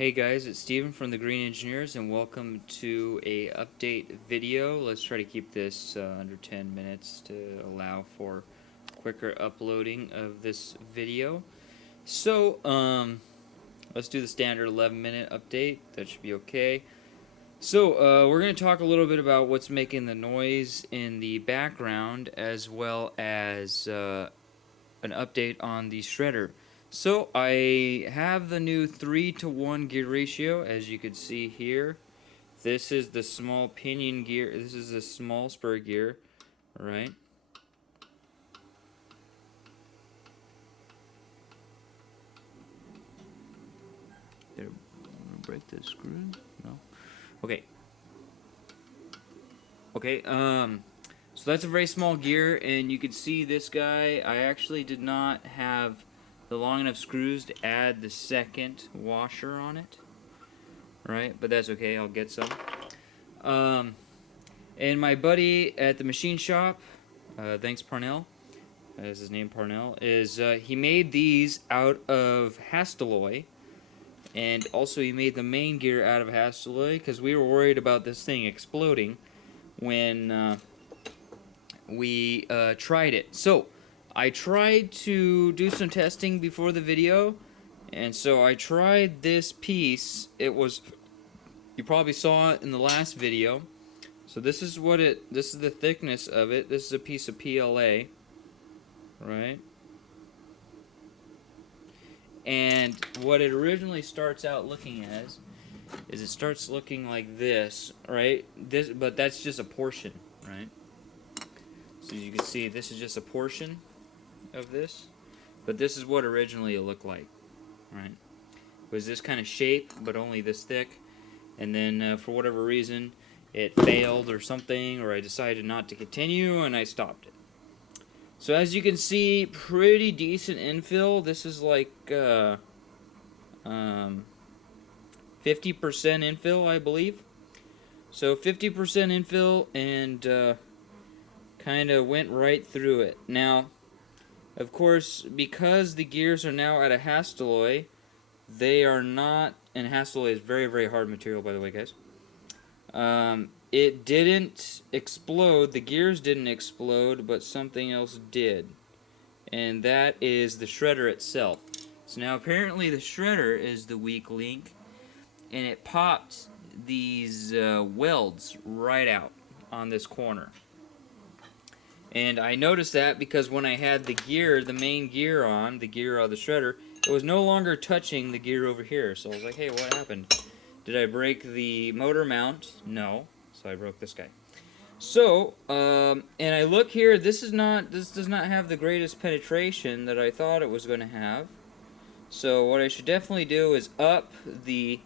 Hey guys, it's Steven from the Green Engineers and welcome to a update video. Let's try to keep this under 10 minutes to allow for quicker uploading of this video. So, let's do the standard 11-minute update. That should be okay. So, we're going to talk a little bit about what's making the noise in the background as well as an update on the shredder. So I have the new 3-to-1 gear ratio, as you can see here. This is the small pinion gear. This is the small spur gear, right? Did I break the screw? No. Okay. Okay. So that's a very small gear, and you can see this guy. I actually did not have the long enough screws to add the second washer on it, right? But that's okay. I'll get some. And my buddy at the machine shop, thanks Parnell, is his name Parnell, is he made these out of Hastelloy, and also he made the main gear out of Hastelloy because we were worried about this thing exploding when we tried it. So I tried to do some testing before the video, and so I tried this piece. It was, you probably saw it in the last video. So this is this is the thickness of it. This is a piece of PLA, right? And what it originally starts out looking as is it starts looking like this, right? But that's just a portion, right? So as you can see, this is just a portion of this, but this is what originally it looked like, right? It was this kind of shape, but only this thick, and then for whatever reason, it failed or something, or I decided not to continue, and I stopped it. So as you can see, pretty decent infill. This is like 50% infill, I believe. So 50% infill, and kind of went right through it. Now, of course, because the gears are now out of Hastelloy, they are not, and Hastelloy is very, very hard material, by the way, guys. It didn't explode, the gears didn't explode, but something else did. And that is the shredder itself. So now apparently the shredder is the weak link, and it popped these welds right out on this corner. And I noticed that because when I had the gear, the main gear on, the gear of the shredder, it was no longer touching the gear over here. So I was like, hey, what happened? Did I break the motor mount? No. So I broke this guy. So, and I look here, this does not have the greatest penetration that I thought it was going to have. So what I should definitely do is up the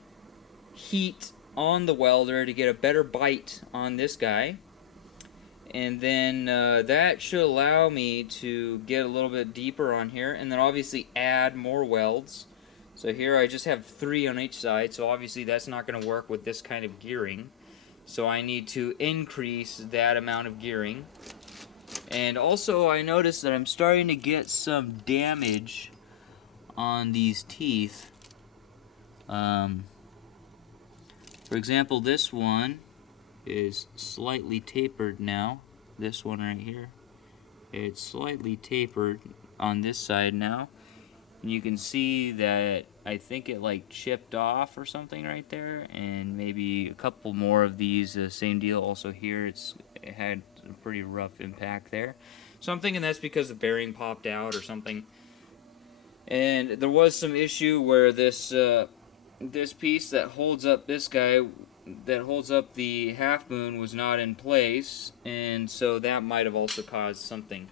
heat on the welder to get a better bite on this guy. And then that should allow me to get a little bit deeper on here, and then obviously add more welds. So here I just have 3 on each side, so obviously that's not going to work with this kind of gearing. So I need to increase that amount of gearing. And also I noticed that I'm starting to get some damage on these teeth. For example, this one is slightly tapered now. This one right here, it's slightly tapered on this side now, and you can see that I think it like chipped off or something right there, and maybe a couple more of these, same deal also here. It had a pretty rough impact there, so I'm thinking that's because the bearing popped out or something. And there was some issue where this this piece that holds up this guy, that holds up the half moon, was not in place, and so that might have also caused something.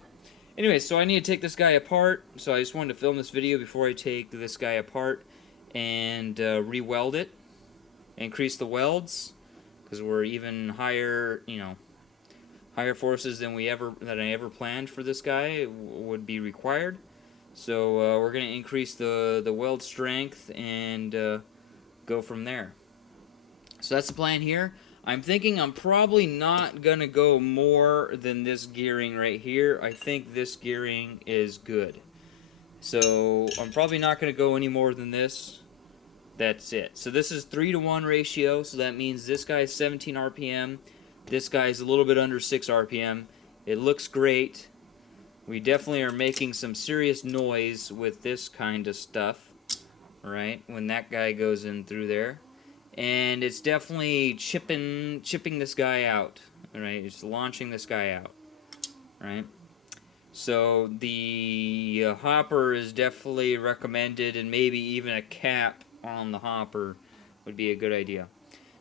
Anyway, so I need to take this guy apart, so I just wanted to film this video before I take this guy apart and re-weld it, increase the welds, because we're even higher, you know, higher forces than I ever planned for this guy would be required. So we're going to increase the weld strength and go from there. So that's the plan here. I'm thinking I'm probably not going to go more than this gearing right here. I think this gearing is good. So I'm probably not going to go any more than this. That's it. So this is 3-to-1 ratio, so that means this guy's 17 RPM, this guy's a little bit under 6 RPM. It looks great. We definitely are making some serious noise with this kind of stuff, right? When that guy goes in through there. And it's definitely chipping this guy out, right? It's launching this guy out, right? So the hopper is definitely recommended, and maybe even a cap on the hopper would be a good idea.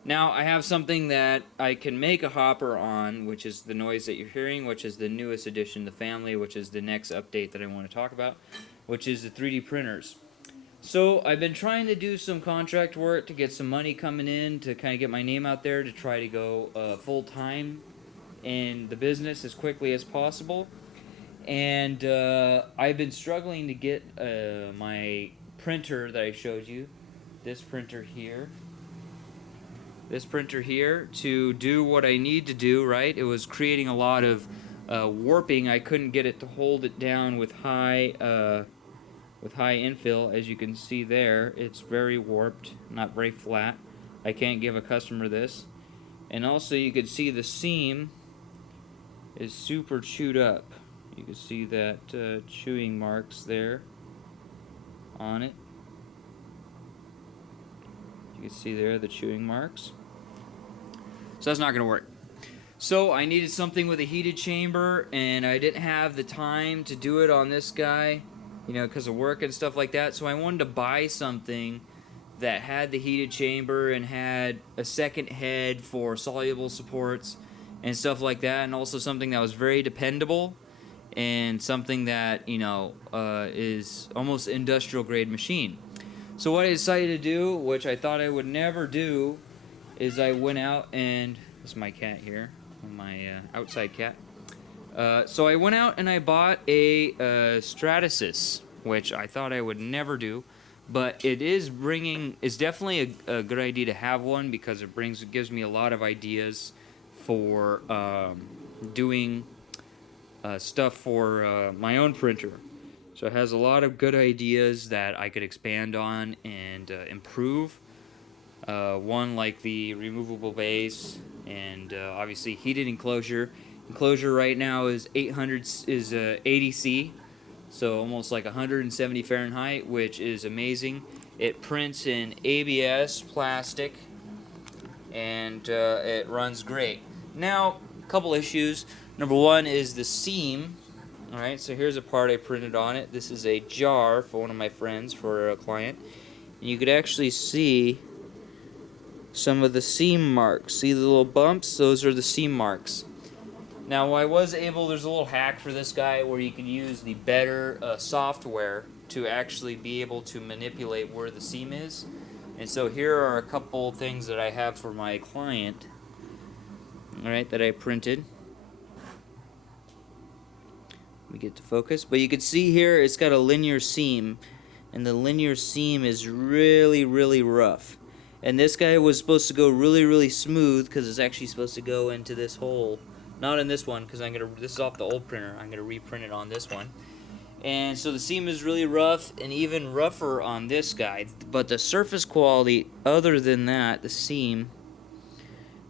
Now I have something that I can make a hopper on, which is the noise that you're hearing, which is the newest addition to the family, which is the next update that I want to talk about, which is the 3D printers. So I've been trying to do some contract work to get some money coming in to kind of get my name out there to try to go full-time in the business as quickly as possible. And I've been struggling to get my printer that I showed you, this printer here, to do what I need to do, right? It was creating a lot of warping. I couldn't get it to hold it down with high infill. As you can see there, it's very warped, not very flat. I can't give a customer this. And also you can see the seam is super chewed up. You can see that chewing marks there on it. You can see there the chewing marks. So that's not going to work. So I needed something with a heated chamber, and I didn't have the time to do it on this guy, you know, because of work and stuff like that. So I wanted to buy something that had the heated chamber and had a second head for soluble supports and stuff like that, and also something that was very dependable and something that, you know, is almost industrial grade machine. So what I decided to do, which I thought I would never do, is I went out and, this is my cat here, my outside cat. So I went out and I bought a Stratasys, which I thought I would never do, but it's definitely a good idea to have one, because it gives me a lot of ideas for doing stuff for my own printer. So it has a lot of good ideas that I could expand on and improve. One like the removable base, and obviously heated enclosure. Enclosure right now is 80C, so almost like 170 Fahrenheit, which is amazing. It prints in ABS plastic, and it runs great. Now, a couple issues. Number one is the seam. Alright, so here's a part I printed on it. This is a jar for one of my friends, for a client. And you could actually see some of the seam marks. See the little bumps? Those are the seam marks. Now, there's a little hack for this guy where you can use the better software to actually be able to manipulate where the seam is. And so here are a couple things that I have for my client, alright, that I printed. Let me get to focus. But you can see here it's got a linear seam, and the linear seam is really, really rough. And this guy was supposed to go really, really smooth, because it's actually supposed to go into this hole. Not in this one, because this is off the old printer. I'm gonna reprint it on this one. And so the seam is really rough, and even rougher on this guy. But the surface quality, other than that, the seam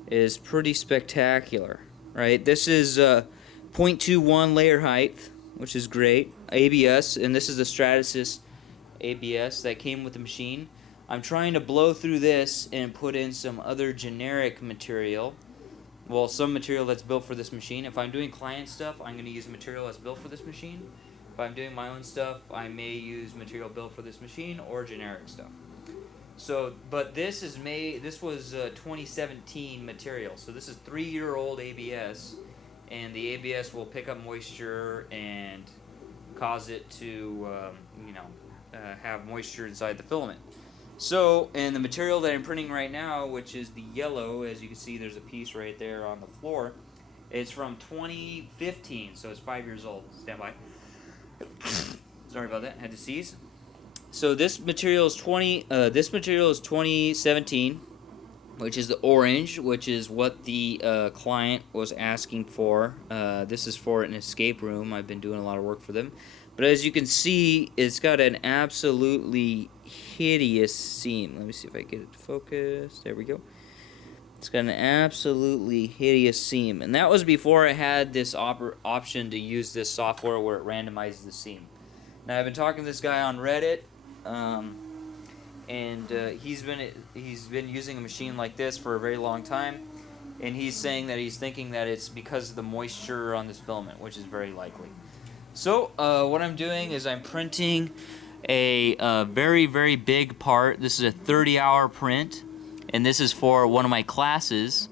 is pretty spectacular, right? This is 0.21 layer height, which is great. ABS, and this is the Stratasys ABS that came with the machine. I'm trying to blow through this and put in some other generic material. Well, some material that's built for this machine. If I'm doing client stuff, I'm going to use material that's built for this machine. If I'm doing my own stuff, I may use material built for this machine or generic stuff. So, but this was 2017 material. So this is 3-year-old ABS, and the ABS will pick up moisture and cause it to, have moisture inside the filament. So, and the material that I'm printing right now, which is the yellow, as you can see, there's a piece right there on the floor. It's from 2015, so it's 5 years old. Stand by. Sorry about that. Had to seize. So this material is 2017, which is the orange, which is what the client was asking for. This is for an escape room. I've been doing a lot of work for them. But as you can see, it's got an absolutely hideous seam. Let me see if I get it focused. There we go. It's got an absolutely hideous seam. And that was before I had this option to use this software where it randomizes the seam. Now, I've been talking to this guy on Reddit, and he's been using a machine like this for a very long time. And he's saying that he's thinking that it's because of the moisture on this filament, which is very likely. So what I'm doing is I'm printing a very, very big part. This is a 30-hour print, and this is for one of my classes,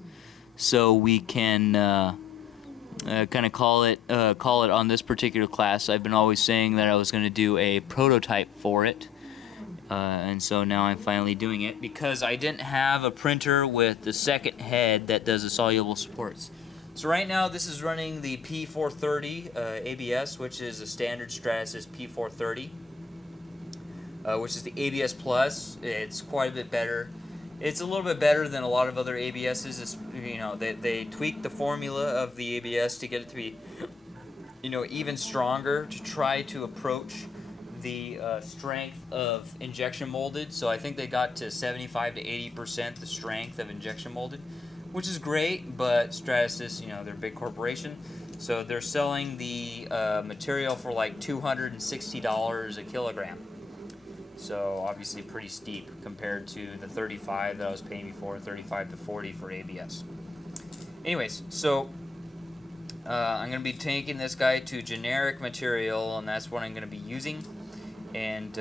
so we can kind of call it on this particular class. I've been always saying that I was going to do a prototype for it, and so now I'm finally doing it because I didn't have a printer with the second head that does the soluble supports. So right now this is running the P430 ABS, which is a standard Stratasys P430, which is the ABS Plus. It's quite a bit better. It's a little bit better than a lot of other ABSs. It's, you know, they tweaked the formula of the ABS to get it to be, you know, even stronger, to try to approach the strength of injection molded. So I think they got to 75 to 80% the strength of injection molded, which is great, but Stratasys, you know, they're a big corporation, so they're selling the material for like $260 a kilogram. So obviously pretty steep compared to the 35 that I was paying before, 35 to 40 for ABS. Anyways, so I'm going to be taking this guy to generic material, and that's what I'm going to be using. And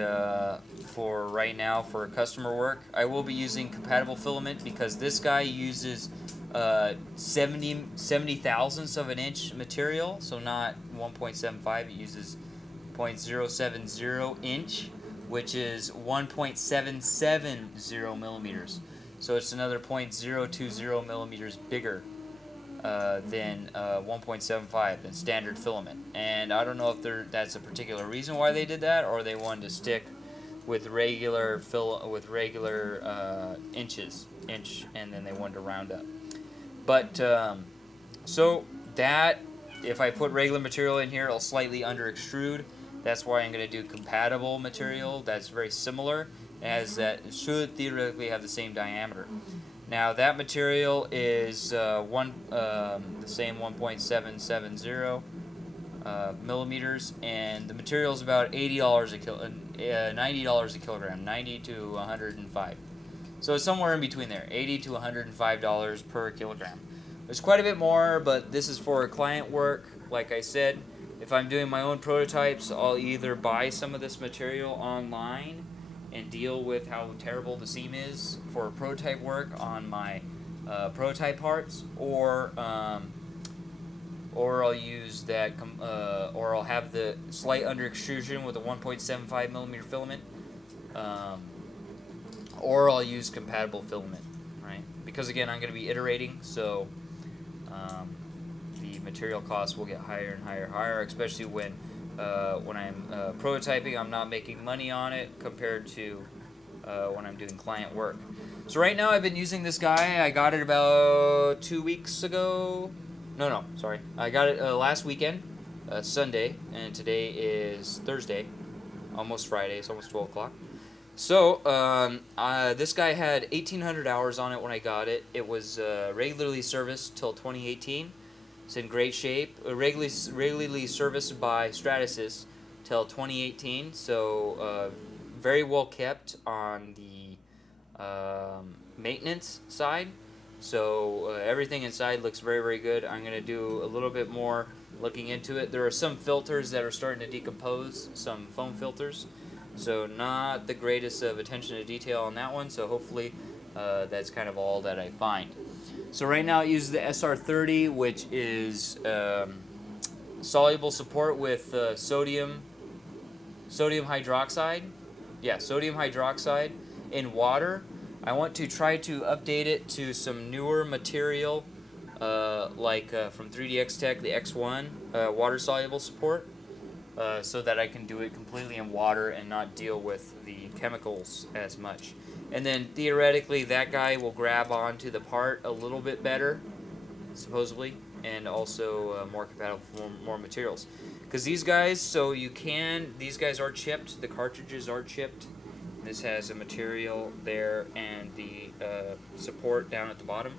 for right now, for customer work, I will be using compatible filament because this guy uses 70 thousandths of an inch material, so not 1.75. It uses 0.070 inch, which is 1.770 millimeters. So it's another 0.020 millimeters bigger than 1.75 than standard filament. And I don't know if that's a particular reason why they did that, or they wanted to stick with regular inch, and then they wanted to round up. But so that if I put regular material in here, it'll slightly under extrude. That's why I'm going to do compatible material that's very similar, as that should theoretically have the same diameter. Now that material is the same 1.770 millimeters, and the material is about $90 a kilogram, 90 to 105. So it's somewhere in between there, $80 to $105 per kilogram. There's quite a bit more, but this is for client work. Like I said, if I'm doing my own prototypes, I'll either buy some of this material online and deal with how terrible the seam is for prototype work on my prototype parts, or I'll use that, or I'll have the slight under extrusion with a 1.75 millimeter filament, or I'll use compatible filament, right? Because again, I'm going to be iterating, so the material costs will get higher and higher, especially when I'm prototyping. I'm not making money on it compared to when I'm doing client work. So right now I've been using this guy. I got it about 2 weeks ago. No, sorry. I got it last weekend, Sunday, and today is Thursday, almost Friday. It's almost 12 o'clock. So this guy had 1,800 hours on it when I got it. It was regularly serviced till 2018. It's in great shape. Regularly serviced by Stratasys till 2018. So very well kept on the maintenance side. So everything inside looks very, very good. I'm going to do a little bit more looking into it. There are some filters that are starting to decompose, some foam filters. So not the greatest of attention to detail on that one. So hopefully that's kind of all that I find. So right now it uses the SR30, which is soluble support with sodium hydroxide. Yeah, sodium hydroxide in water. I want to try to update it to some newer material, like from 3DX Tech, the X1 water soluble support, so that I can do it completely in water and not deal with the chemicals as much. And then theoretically that guy will grab onto the part a little bit better, supposedly, and also more compatible for more materials. Because these guys are chipped. The cartridges are chipped. This has a material there and the support down at the bottom.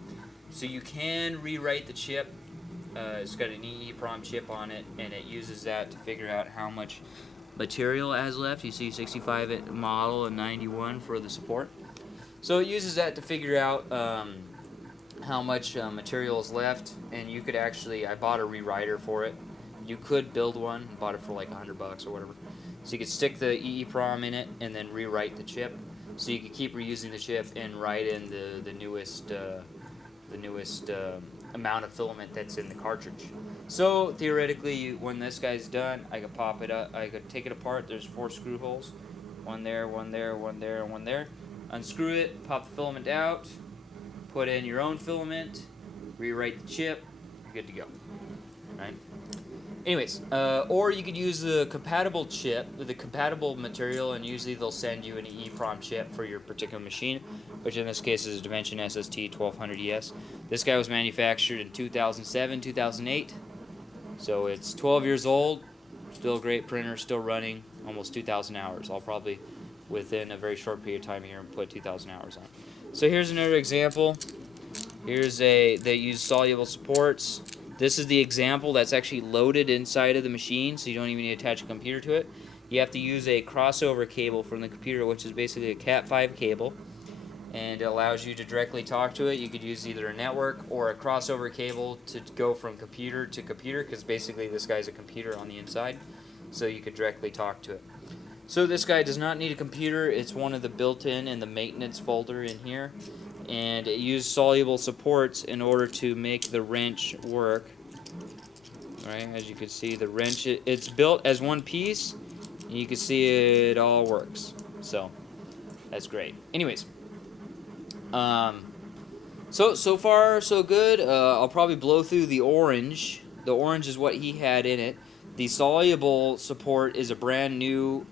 So you can rewrite the chip. It's got an EEPROM chip on it, and it uses that to figure out how much material it has left. You see 65 model and 91 for the support. So it uses that to figure out how much material is left, and you could actually, I bought a rewriter for it. You could build one, bought it for like $100 or whatever. So you could stick the EEPROM in it and then rewrite the chip. So you could keep reusing the chip and write in the newest amount of filament that's in the cartridge. So theoretically, when this guy's done, I could pop it up. I could take it apart. There's 4 screw holes, one there, one there, one there, and one there. Unscrew it, pop the filament out, put in your own filament, rewrite the chip. You're good to go. Right? Anyways, or you could use the compatible chip, the compatible material, and usually they'll send you an EEPROM chip for your particular machine, which in this case is a Dimension SST 1200ES. This guy was manufactured in 2007, 2008, so it's 12 years old, still a great printer, still running, almost 2,000 hours. I'll probably, within a very short period of time here, put 2,000 hours on. So here's another example. They use soluble supports. This is the example that's actually loaded inside of the machine, so you don't even need to attach a computer to it. You have to use a crossover cable from the computer, which is basically a Cat5 cable, and it allows you to directly talk to it. You could use either a network or a crossover cable to go from computer to computer, because basically this guy's a computer on the inside, so you could directly talk to it. So this guy does not need a computer. It's one of the built-in in the maintenance folder in here. And it used soluble supports in order to make the wrench work. Right, as you can see, the wrench, it's built as one piece, and you can see it all works. So that's great. Anyways, so far so good. I'll probably blow through the orange. The orange is what he had in it. The soluble support is a brand new,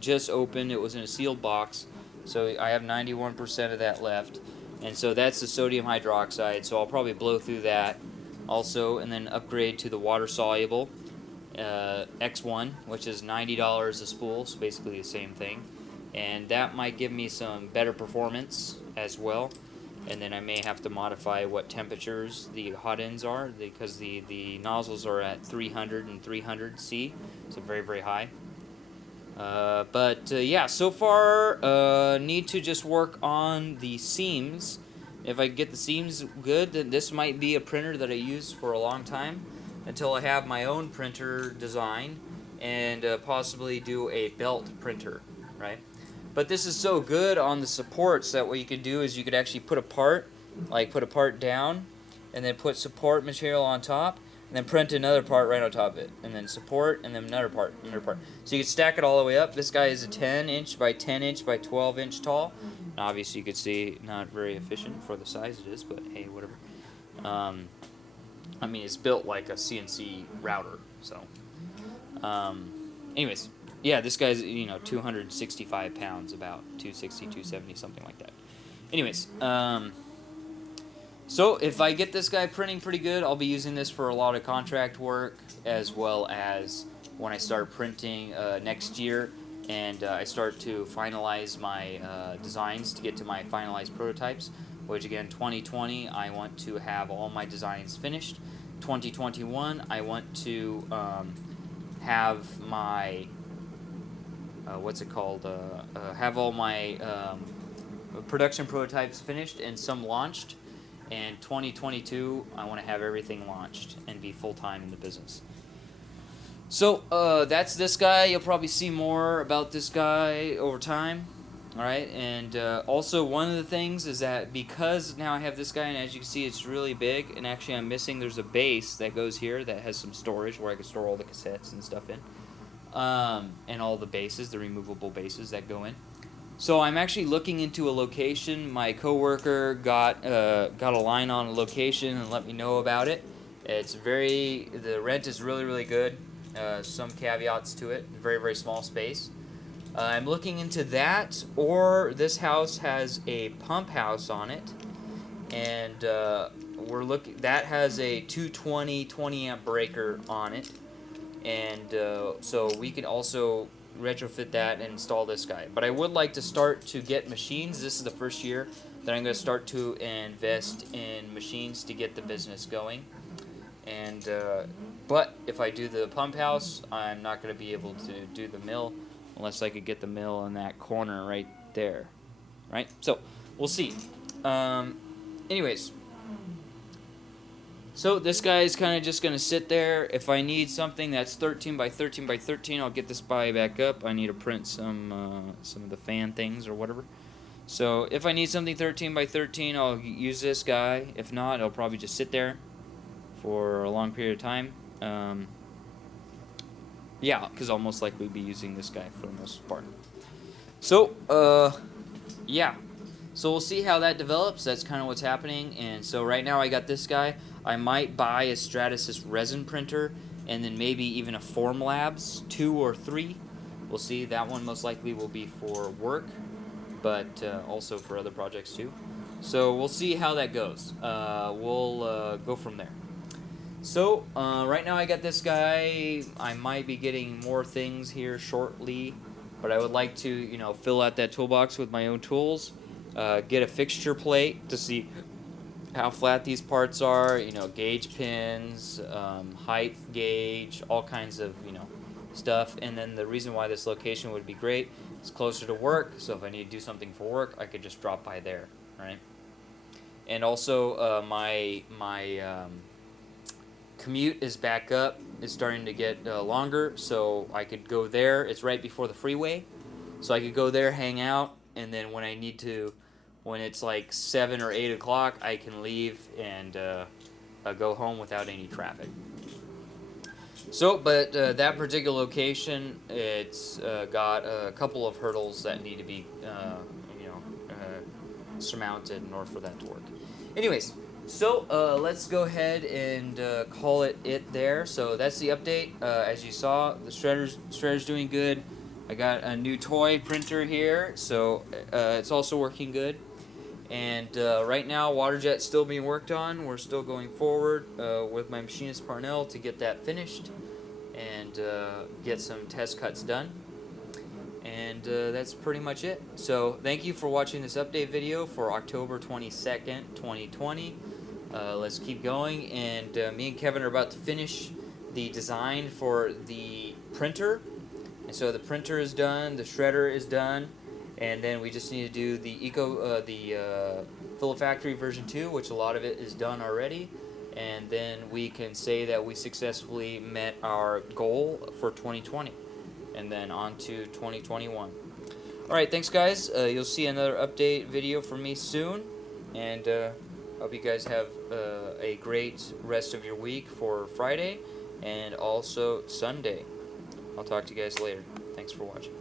just opened. It was in a sealed box, so I have 91% of that left. And so that's the sodium hydroxide, so I'll probably blow through that also, and then upgrade to the water-soluble X1, which is $90 a spool, so basically the same thing. And that might give me some better performance as well. And then I may have to modify what temperatures the hot ends are, because the nozzles are at 300 and 300 C, so very, very high. Yeah, so far, need to just work on the seams. If I get the seams good, then this might be a printer that I use for a long time until I have my own printer design and possibly do a belt printer, right? But this is so good on the supports that what you could do is you could actually put a part down and then put support material on top, and then print another part right on top of it, and then support, and then another part, So you can stack it all the way up. This guy is a 10-inch by 10-inch by 12-inch tall. And obviously you could see not very efficient for the size it is, but hey, whatever. I mean, it's built like a CNC router, so. Anyways, yeah, this guy's, 265 pounds, about 260, 270, something like that. Anyways, so if I get this guy printing pretty good, I'll be using this for a lot of contract work, as well as when I start printing next year, and I start to finalize my designs to get to my finalized prototypes, which again, 2020, I want to have all my designs finished. 2021, I want to have my, have all my production prototypes finished and some launched. And 2022, I want to have everything launched and be full-time in the business. So, that's this guy. You'll probably see more about this guy over time. Alright, and also one of the things is that because now I have this guy, and as you can see, it's really big, and actually I'm missing, there's a base that goes here that has some storage where I can store all the cassettes and stuff in. And all the bases, the removable bases that go in. So I'm actually looking into a location. My coworker got a line on a location and let me know about it. The rent is really, really good. Some caveats to it. Very, very small space. I'm looking into that, or this house has a pump house on it, and that has a 220 20 amp breaker on it. and so we can also retrofit that and install this guy. But I would like to start to get machines. This is the first year that I'm going to start to invest in machines to get the business going. And but if I do the pump house, I'm not going to be able to do the mill unless I could get the mill in that corner right there, right? So we'll see. Anyways, so this guy is kind of just going to sit there. If I need something that's 13 by 13 by 13, I'll get this guy back up. I need to print some of the fan things or whatever. So if I need something 13 by 13, I'll use this guy. If not, it'll probably just sit there for a long period of time. Yeah, because I'll most likely be using this guy for the most part. So, yeah. So we'll see how that develops. That's kind of what's happening. And so right now I got this guy. I might buy a Stratasys resin printer and then maybe even a Formlabs 2 or 3. We'll see. That one most likely will be for work, but also for other projects too. So we'll see how that goes. We'll go from there. So right now I got this guy. I might be getting more things here shortly, but I would like to, you know, fill out that toolbox with my own tools. Get a fixture plate to see how flat these parts are, you know, gauge pins, height gauge, all kinds of, you know, stuff. And then the reason why this location would be great is closer to work, so if I need to do something for work, I could just drop by there, right? And also my commute is back up. It's starting to get longer, so I could go there. It's right before the freeway, so I could go there, hang out, and then when I need to, when it's like 7 or 8 o'clock, I can leave and go home without any traffic. So, but that particular location, it's got a couple of hurdles that need to be, surmounted in order for that to work. Anyways, so let's go ahead and call it there. So that's the update. As you saw, the shredder's doing good. I got a new toy printer here, so it's also working good. And right now, WaterJet's still being worked on. We're still going forward with my machinist Parnell to get that finished and get some test cuts done. And that's pretty much it. So thank you for watching this update video for October 22nd, 2020. Let's keep going. And me and Kevin are about to finish the design for the printer. And so the printer is done, the shredder is done, and then we just need to do the Fill a Factory version 2, which a lot of it is done already. And then we can say that we successfully met our goal for 2020. And then on to 2021. Alright, thanks guys. You'll see another update video from me soon. And hope you guys have a great rest of your week for Friday and also Sunday. I'll talk to you guys later. Thanks for watching.